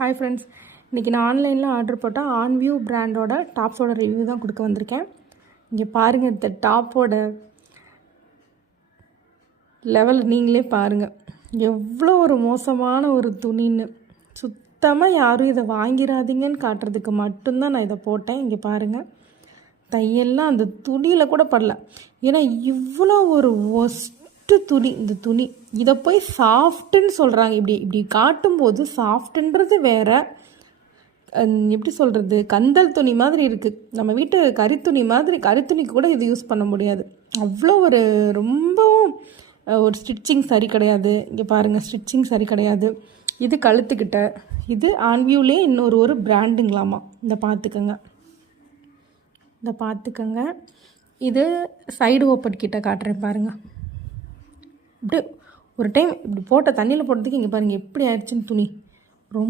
Hi friends, இன்றைக்கி நான் ஆன்லைனில் ஆர்டர் போட்டால் ஆன்வியூ பிராண்டோட டாப்ஸோட ரிவ்யூ தான் கொடுக்க வந்திருக்கேன். இங்கே பாருங்கள், இந்த டாப்போட லெவல் நீங்களே பாருங்கள். எவ்வளோ ஒரு மோசமான ஒரு துணின்னு. சுத்தமாக யாரும் இதை வாங்கிடாதீங்கன்னு காட்டுறதுக்கு மட்டும்தான் நான் இதை போட்டேன். இங்கே பாருங்கள், தையெல்லாம் அந்த துணியில் கூட படல. ஏன்னா இவ்வளோ ஒரு துணி, இந்த துணி இதை போய் சாஃப்ட்டுன்னு சொல்கிறாங்க. இப்படி காட்டும்போது சாஃப்ட்டுன்றது வேறு, எப்படி சொல்கிறது, கந்தல் துணி மாதிரி இருக்குது. நம்ம வீட்டு கரித்துணி மாதிரி, கரித்துணிக்கு கூட இது யூஸ் பண்ண முடியாது. அவ்வளோ ஒரு ரொம்பவும் ஒரு ஸ்டிச்சிங் சரி கிடையாது. இங்கே பாருங்கள், ஸ்டிச்சிங் சரி கிடையாது. இது கழுத்துக்கிட்ட, இது ஆன்வியூலே இன்னொரு பிராண்டுங்களாமா. இந்த பார்த்துக்கங்க. இது சைடு ஓப்பன் கிட்ட காட்டுறேன் பாருங்கள். இப்படி ஒரு டைம் இப்படி போட்ட தண்ணியில் போட்டதுக்கு இங்கே பாருங்கள் எப்படி ஆயிடுச்சுன்னு துணி.